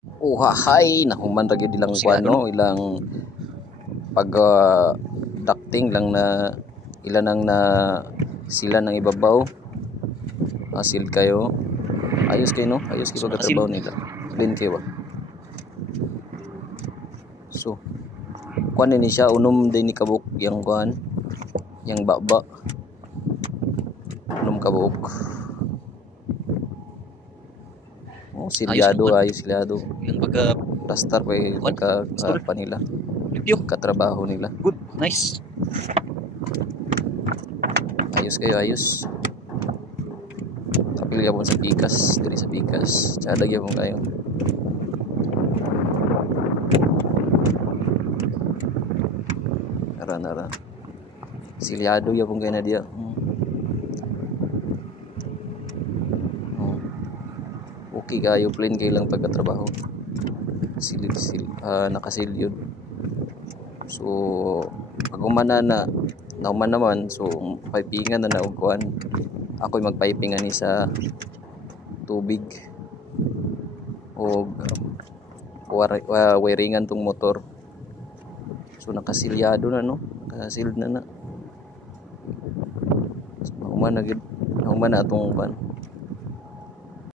Uhahay nahuman ra gyud ilang Siya, kuano, ilang pag ducting lang na ilan ang na sila ng ibabaw. Asil kayo. Ayos kayo no? Ayos kayo So, pagkatrabaho nila. Clean kayo ba? So, kuan ni siya unom din ni kabuk yang kuan, yang baba. Unom kabuk. Oh, silyado naman. ayos silyado. Yung pagka Plaster pa yung What? Store? pa nila. Review. Katrabaho nila. Good. Nice. Ayos kayo, ayos. Kapil ka po sa pikas, diri sa pikas. Tsada kayo po kayo. Nara. Silyado ya pong kayo na diya. Okay kayo, plain kayo lang pagkatrabaho. Nakasilyod. So, pag umana nauman naman, so pipingan na naugkuhan. Ako'y magpipingan ni sa tubig o wiringan tong motor. So nakasilyado na no, nakasilid na. So, nauman na atong ban.